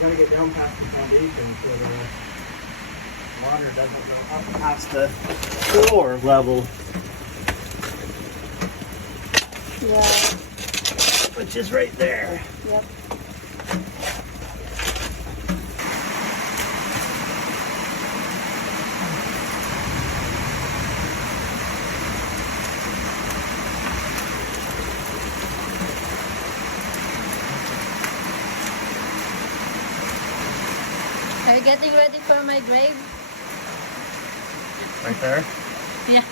Gotta get down past the foundation so the water doesn't go up past the floor level, Yeah. which is right there. Yep. Are you getting ready for my grave? Right there? Yeah.